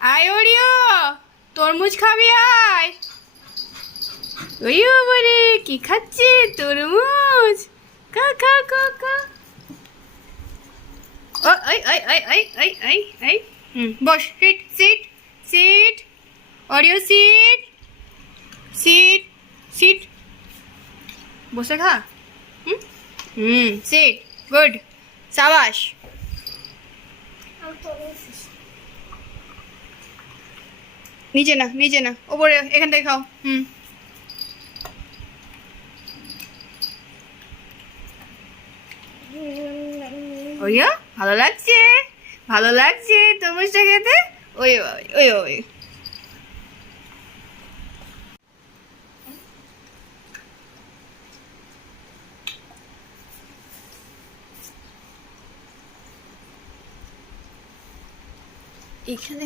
আয় ওরিও, তরমুজ খাবি আয়। ওই বাবারে, কি খাচ্ছে তরমুজ? খা খা খা খা। ও এই এই এই এই এই এই এই বস, sit sit sit. Oreo sit sit sit. বসে খা। হুম সিট, গুড, সাবাস। নিচে না, নিচে না, ওপরে, এখান থেকে খাও। ওইয়া, ভালো লাগছে, ভালো লাগছে তরমুজটা খেতে। ওই ওই ওই ওই। এখানে